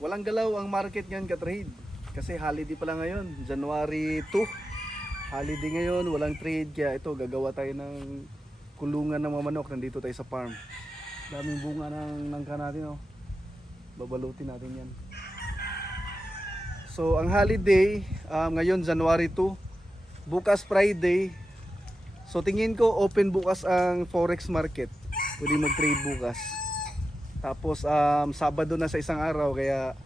Walang galaw ang market ngayon ka-trade. Kasi holiday pa lang ngayon, January 2. Holiday ngayon, walang trade. Kaya ito, gagawa tayo ng kulungan ng mga manok. Nandito tayo sa farm. Daming bunga ng nangka natin, oh. Babalutin natin yan. So, ang holiday, ngayon January 2. Bukas Friday. So, tingin ko open bukas ang forex market. Pwede mag-trade bukas. Tapos Sabado na sa isang araw kaya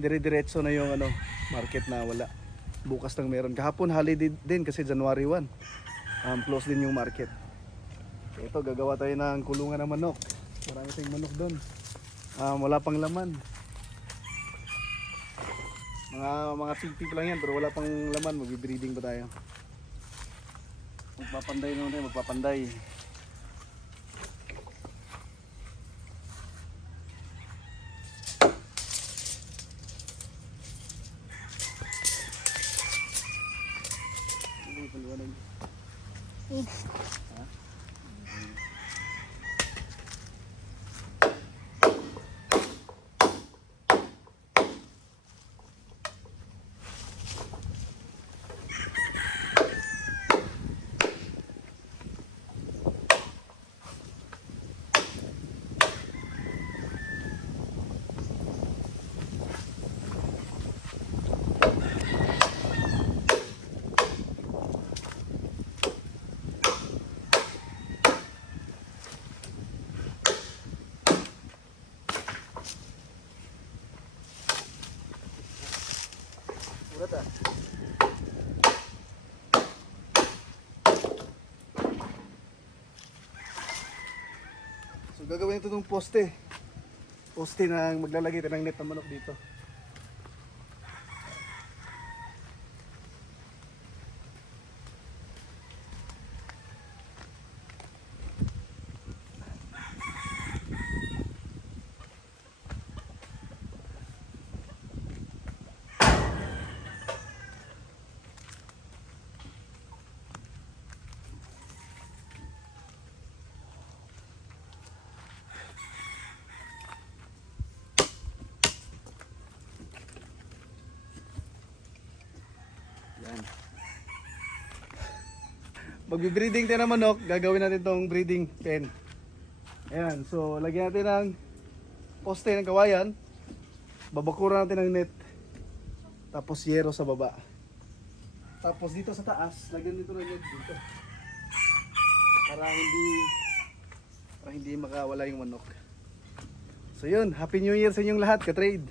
dire-diretso na yung market na wala. Bukas lang meron. Kahapon holiday din kasi January 1. Close din yung market. So, ito gagawa tayo ng kulungan ng manok. Marami tayong manok doon. Wala pang laman. Mga pig lang yan pero wala pang laman. Magbi-breeding pa tayo. Magpapanday naman tayo, magpapanday. Ha? Urat ah. So gagawin ito ng poste. Poste na maglalagay tayo ng net ng manok dito. Yan. Magbi-breeding tayo ng manok, gagawin natin tong breeding pen. Ayan, so lagyan natin ng poste ng kawayan. Babakuran natin ng net. Tapos yero sa baba. Tapos dito sa taas, lagyan dito ng net dito. Para hindi makawala yung manok. So yun, Happy New Year sa inyong lahat, ka-trade.